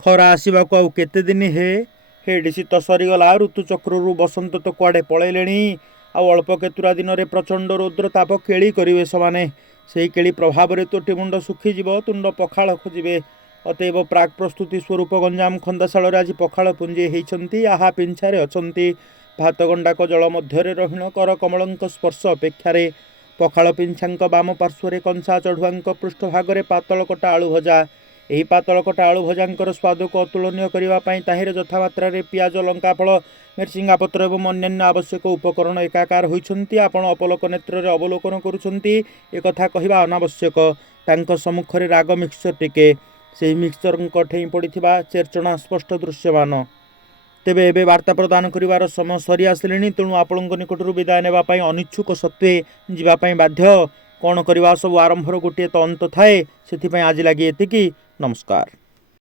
खरा आसवाक आउ केते दिन हे शीत सरीगला ऋतुचक्रु बसंत तो कुआडे पलैले अल्प केतुरा दिन में प्रचंड रौद्र ताप केली करेंगे से से केली प्रभाव में तोटी मुंड सुखीज तुंड पखाड़ खोजे। अतएव प्राक प्रस्तुति स्वरूप गंजाम खंदाशाल आज पखाड़ पुंजे होती आहा पिंछारे अछंती भात गंडाक जल मध्य रहीण कर कमल स्पर्श अपेक्षार पखाड़ पिंछा बाम पार्श्वर कंसा चढ़ुआ पृष्ठभाग पातल कटा आलू भजा। यही पातल कटा आलू भजांकर स्वाद को अतुलनीय करने ताहिर यथामात्रा पियाज लंकाफल मिर्चिंगा पत्र एवं अन्य आवश्यक उपकरण एकाकार होती आपण अपलोक नेत्र अवलोकन करुँच एकथा कहवा अनावश्यक तांको सम्मुख रे राग मिक्सचर टिके से मिक्सचर ठेई पड़ा चेरचणा स्पष्ट दृश्यमान। तेबे एबे वार्ता प्रदान करिवार समय सरी आसिलेनी तेणु आपणक निकटरू विदाय नेबापाई अनिच्छुक सत्वे जीवापाई बाध्य कौन करवा सब आरंभर गोटे तो अंत थाए से आज लगी एतिकी। नमस्कार।